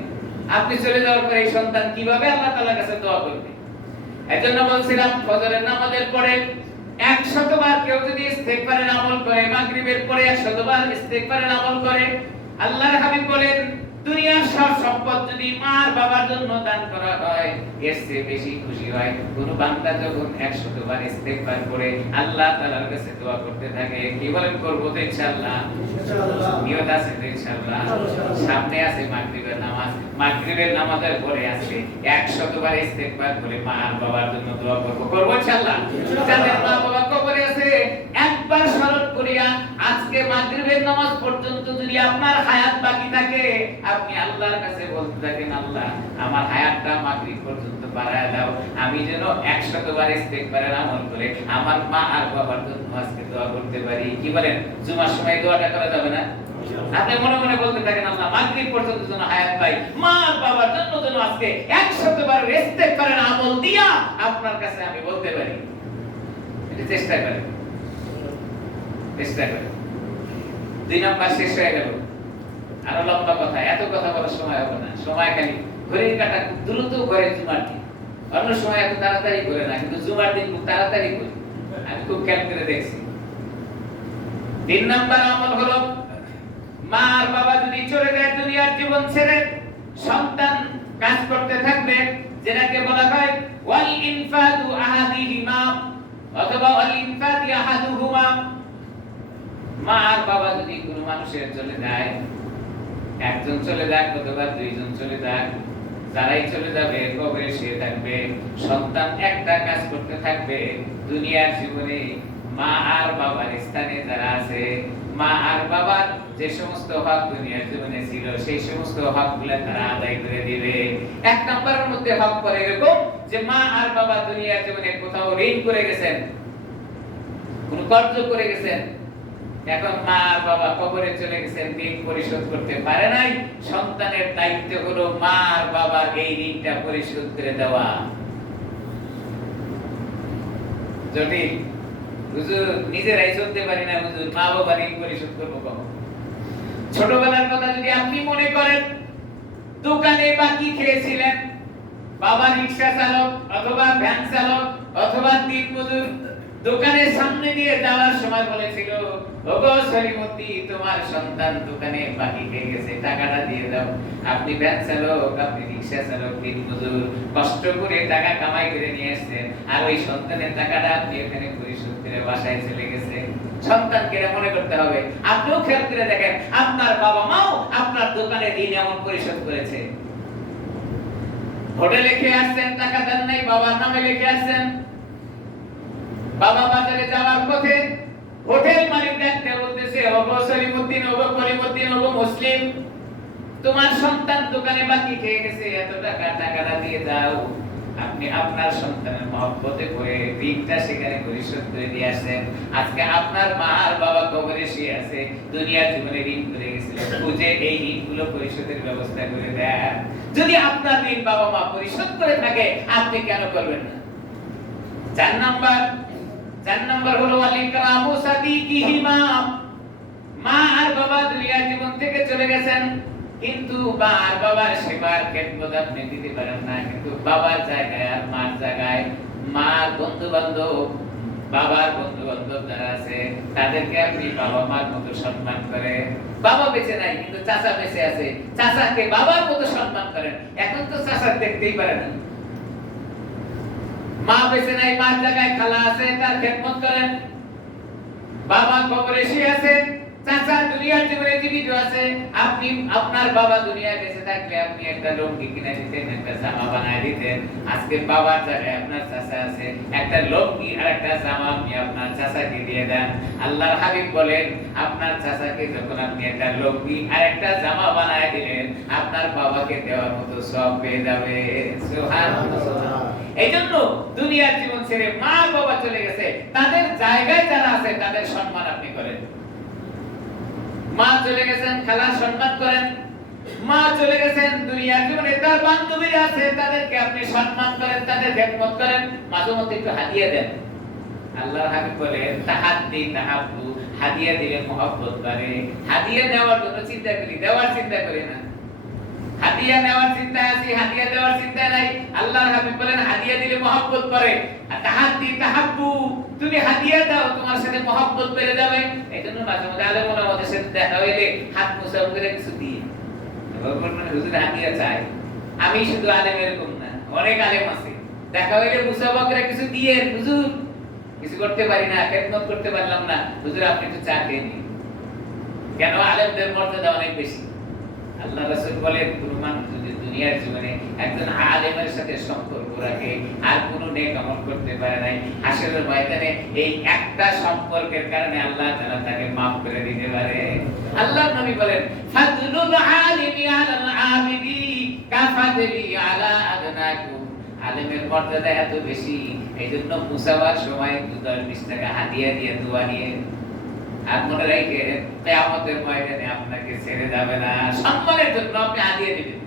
আপনি চলে যাওয়ার পর এই সন্তান কিভাবে আল্লাহ তাআলার কাছে দোয়া করবে? এজন্য বলছিলাম ফজরের নামাজের পরে 100 বার কেউ যদি ইস্তেগফারের আমল করে, মাগরিবের পরে 100 বার ইস্তেগফারের আমল করে, আল্লাহর হাবিব বলেন দুনিয়ার সব সম্পদ যদি মার বাবার জন্য দান করা হয় এর চেয়ে বেশি খুশি হয় কোন বান্দা যখন 100 বার ইস্তেগফার করে আল্লাহ তাআলার কাছে দোয়া করতে থাকে। কি বলেন, করব তো ইনশাআল্লাহ? নিয়ত আছে তো ইনশাআল্লাহ? সামনে আছে মাগরিবের নামাজ, মাগরিবের নামাজের পরে আছে 100 বার ইস্তেগফার করে মার বাবার জন্য দোয়া করব, করব ইনশাআল্লাহ? যাদের মা বাবা কবরে আছে একবার স্মরণ করিয়া আজকে মাগরিবের নামাজ পর্যন্ত যদি আপনার হায়াত বাকি থাকে, আপনি আল্লাহর কাছে বলতে থাকেন, আল্লাহ আমার হায়াতটা মাগরিব পর্যন্ত বাড়ায় দাও, আমি যেন 100 বার ইস্তেগফারের আমল করে আমার মা আর বাবার জন্য আজকে দোয়া করতে পারি। কি বলেন, জুমার সময় দোয়াটা করা যাবে না? আপনি মনে মনে বলতে থাকেন, আল্লাহ মাগরিব পর্যন্ত যেন হায়াত পাই, মা আর বাবার জন্য যেন আজকে 100 বার ইস্তেগফারের আমল দিয়া আপনার কাছে আমি বলতে পারি। এটা চেষ্টা করেন, চেষ্টা করেন। 2 নাম্বার শেষ হয়ে গেল। আরো লম্বা কথা, এত কথা বলার সময় হবে না। সময় খালি ঘড়ির কাঁটা খুব দ্রুত করে জুমার দিন, অন্য সময় এত তাড়াতাড়ি করে না, কিন্তু জুমার দিন খুব তাড়াতাড়ি করে। আমি খুব খেয়াল করে দেখছি। 3 নাম্বার আমল হলো মা আর বাবা যদি চলে যায় দুনিয়ার জীবন ছেড়ে, সন্তান কাজ করতে থাকবে, যেটাকে বলা হয় ওয়াল ইনফাদু আহাদিহিমা অথবা ওয়াল ইনফাদি আহাদুহুমা। মা আর বাবা যদি কোনো মানুষের চলে যায়, একজন চলে যাক অথবা 2 জন চলে যাক, যারাই চলে যাবে কবরে শুয়ে থাকবে, সন্তান একটা কাজ করতে থাকবে দুনিয়ার জীবনে মা আর বাবার স্থানে যারা আছে, মা আর বাবার যে সমস্ত হক দুনিয়ার জীবনে ছিল সেই সমস্ত হকগুলো তারা আদায় করে দিবে। 1 নম্বরের মধ্যে হক পড়ে এরকম যে মা আর বাবা দুনিয়ার জীবনে কোথাও ঋণ করে গেছেন, কোন কর্জ করে গেছেন, এখন মা আর বাবা কবরে চলে গেছেন, ঋণ পরিশোধ করতে পারে নাই, সন্তানের দায়িত্ব হলো মা আর বাবার এই ঋণটা পরিশোধ করে দেওয়া। যদি হুজুর নিজেরাই চলতে পারি না, হুজুর মা বাবার ঋণ পরিশোধ করবো কখন? ছোটবেলার কথা যদি আপনি মনে করেন, দোকানে বাকি খেয়েছিলেন, বাবা রিকশা চালক অথবা ভ্যান চালক অথবা দিনমজুর দোকানের সামনে দিয়ে যাওয়ার সময় বলেছিল, ওগো সলিমতি তোমার সন্তান দোকানে বাকি খেয়ে গেছে, টাকাটা দিয়ে দাও। আপনি ভ্যান চালক, আপনি রিকশা চালক, দিনমজুর কষ্ট করে টাকা কামাই করে নিয়ে আসছেন, আর ওই সন্তানের টাকাটা আপনি এখানে পরিশোধ করে বাসায় চলে গেছে। সন্তানকে মনে করতে হবে। আপনিও খেয়াল করে দেখেন, আপনার বাবা মাও আপনার দোকানে ঋণ এমন পরিশোধ করেছে। হোটেলে খেয়ে আসছেন, টাকা দেন নাই, বাবার নামে লিখে আসছেন। বাবা বাজারে যাওয়ার পথে হোটেল মালিক দেখতে বলতেছে, ওগো সলিমউদ্দিন, ওগো করিমউদ্দিন, ওগো মুসলিম, তোমার সন্তান দোকানে বাকি খেয়ে গেছে, এত টাকা, টাকাটা দিয়ে যাও। আপনি আপনার সন্তানের মহব্বতে করে ঋণটা সেখানে পরিশোধ করে দিয়ে আসেন। আজকে আপনার মা আর বাবা কবরে শুয়ে আছে, দুনিয়ার জীবনে ঋণ করে গেছিল, খুঁজে এই ঋণগুলো পরিশোধের ব্যবস্থা করে দেন। যদি আপনার ঋণ বাবা মা পরিশোধ করে থাকে, আপনি কেন করবেন না? 4 নাম্বার হলো আল-ইকরামু সাদিকিহিমা। মা আর বাবা দুনিয়ার জীবন থেকে চলে গেছেন, কিন্তু মা আর বাবার সেবার খেদমত আপনি দিতে পারেন না। কিন্তু বাবার জায়গায় আর মার জায়গায় মার বন্ধু বান্ধব, বাবার বন্ধু বান্ধব যারা আছে, তাদেরকে আপনি বাবা মার মতো সম্মান করেন। বাবা বেঁচে নাই কিন্তু চাচা বেঁচে আছে, চাচাকে বাবার মতো সম্মান করেন। এখন তো চাচা দেখতেই পারেন না। মা বেঁচে নাই, মার জায়গায় খালা আছে, তার খেদমত করেন। বাবা কবরে শুয়ে আছে, চাচা দুনিয়ার জীবনে জীবিত আছে, আপনি আপনার বাবা দুনিয়ায় বেঁচে থাকলে আপনি একটা লুঙ্গি কিনে দিতেন, একটা জামা বানায় দিতেন। আজকে বাবার জায়গায় আপনার চাচা আছে, একটা লুঙ্গি আর একটা জামা আপনি আপনার চাচাকে দিয়ে দেন। আল্লাহর হাবিব বলেন, আপনার চাচাকে যখন আপনি একটা লুঙ্গি আর একটা জামা বানায় দিলেন, আপনার বাবাকে দেওয়ার মতো সব পেয়ে যাবে। সুবহানাল্লাহ। এইজন্য দুনিয়ার জীবন ছেড়ে মা বাবা চলে গেছে, তাদের জায়গায় যারা আছে তাদের সম্মান আপনি করেন। মা চলে গেছেন, খালা সম্মান করেন। মা চলে গেছেন, দুনিয়ার জীবনে তার বান্ধবীরা আছে, তাদেরকে আপনি সম্মান করেন, তাদের খেদমত করেন, মাঝে মধ্যে একটু হাদিয়া দেন। আল্লাহর হাবিব বলেন, তাহাদ্দি তাহাব্বু, হাদিয়া দিলে মহব্বত বাড়ে। হাদিয়া নেওয়ার জন্য চিন্তা করি, দেওয়ার চিন্তা করি না। হাদিয়া নেওয়ার চিন্তা আছে, হাদিয়া দেওয়ার চিন্তা নাই। আল্লাহর হাবিব বলেন, হাদিয়া দিলে মহব্বত করে। আর তাহাদ্দি তাহাব্বু, তুমি হাদিয়া দাও, তোমার সাথে মহব্বত বেড়ে যাবে। এইজন্য মাঝে মাঝে আলেম ওলামাদের সাথে দেখা হইলে হাত মুসাফ করে কিছু দিয়ে বলবেন, হুজুর হাদিয়া চাই। আমি শুধু আলেম এরকম না, অনেক আলেম আছে, দেখা হইলে মুসাফা করে কিছু দিয়ে, হুজুর কিছু করতে পারি না, খেদমত করতে পারলাম না, হুজুর আপনি একটু চা খেয়ে নিন। কেন? আলেমদের মর্যাদা অনেক বেশি। আল্লাহ রাসূল বলেন, কোন মানুষ যদি দুনিয়ার জীবনে একজন আলেমের সাথে সম্পর্ক রাখে আর কোন নেক আমল করতে পারে নাই, হাসরের ময়দানে এই একটা সম্পর্কের কারণে আল্লাহ তাআলা তাকে maaf করে দিতে পারে। আল্লাহর নবী বলেন, ফাদলুল আলিমি আলাল আবিদি কাফাদলি আলা আদনাকুম। আলেমের মর্যাদা এত বেশি, এইজন্য মুসাফার সময় 10-20 টাকা হাদিয়া দিয়ে দোয়া নিয়ে, আর মনে রাখে কিয়ামতের ময়দানে আপনাকে ছেড়ে যাবে না, সম্মানের জন্য আপনি হাদিয়া দিবেন।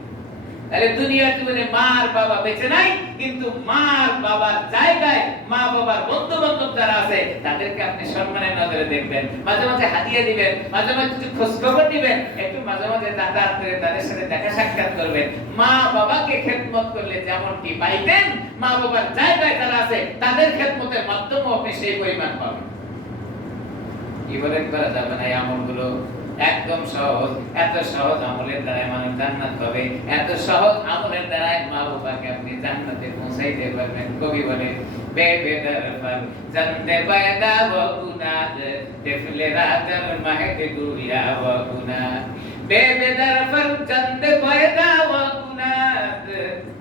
তাহলে দুনিয়ার জীবনে মা আর বাবা বেঁচে নাই, কিন্তু মা আর বাবার জায়গায় মা বাবার বন্ধু বান্ধব যারা আছে তাদেরকে আপনি সম্মানের নজরে দেখবেন, মাঝে মাঝে হাদিয়া দিবেন, মাঝে মাঝে কিছু খোঁজ খবর দিবেন, একটু মাঝে মাঝে যাতায়াত করে তাদের সাথে দেখা সাক্ষাৎ করবেন। মা বাবাকে খেদমত করলে যেমনটি পাইতেন, মা বাবার জায়গায় যারা আছে তাদের খেদমতের মাধ্যমেও আপনি সেই পরিমাণ পাবেন। ইবাদত করা যাবে না, এই আমলগুলো একদম সহজ। এত সহজ আমলের দ্বারা মানুষ জান্নাত পাবে, এত সহজ আমলের দ্বারা মা বাবাকে আপনি জান্নাতে পৌঁছাইতে পারবেন। কবি বলে, বেবেদর ফর জানতে পয়দা ওয়া গুনাহ তেফলে রাজার মাহেদ গুরিয়া ওয়া গুনাহ। বেবেদর ফর জানতে পয়দা ওয়া গুনাহ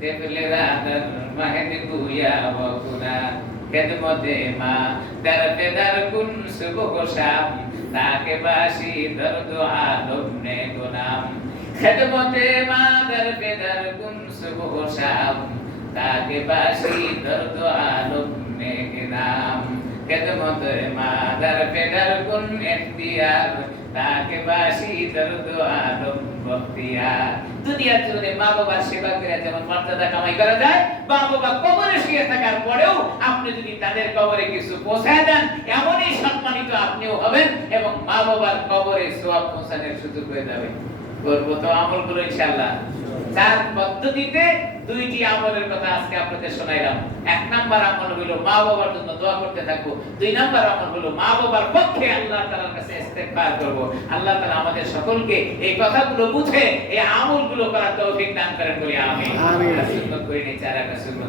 তেফলে রাজার মাহেদ গুরিয়া ওয়া গুনাহ। খেদমতে মা দরবে দর কুন সুবহ শাম, তাকে বাসি দর্দ আলম নে গুনাম। খেদমতে মা দরবে দর কুন সুবহ শাম, তাকে বাসি দর্দ আলম নে গুনাম। খেদমতে মা দরবে দর কুন ইখতিয়ার, তাকে বাসি দর্দ আলম বখতিয়ার। দুনিয়ার জীবনে মা বাবার সেবা করে যেমন মর্যাদা কামাই করা যায়, মা বাবা কবরে শুয়ে থাকার পরেও আপনি যদি তাদের কবরে কিছু পৌঁছায় দেন, এমনই সম্মানিত আপনিও হবেন এবং মা বাবার কবরে সওয়াব পৌঁছানোর সুযোগ হয়ে যাবে। করব তো আমলগুলো ইনশাআল্লাহ। 4 পদ্ধতিতে 2টি আমলের কথা আজকে আপনাদের শোনাইলাম। 1 নাম্বার আমল হলো মা বাবার জন্য দোয়া করতে থাকবো। 2 নাম্বার আমল হলো মা বাবার পক্ষে আল্লাহ তাআলার কাছে ইস্তেগফার করব। আল্লাহ তাআলা আমাদের সকলকে এই কথাগুলো বুঝে এই আমলগুলো করার তৌফিক দান করেন বলি আমিন। আমিন। সুন্নাত করে নিয়ে 4 রাকাত সুন্নাত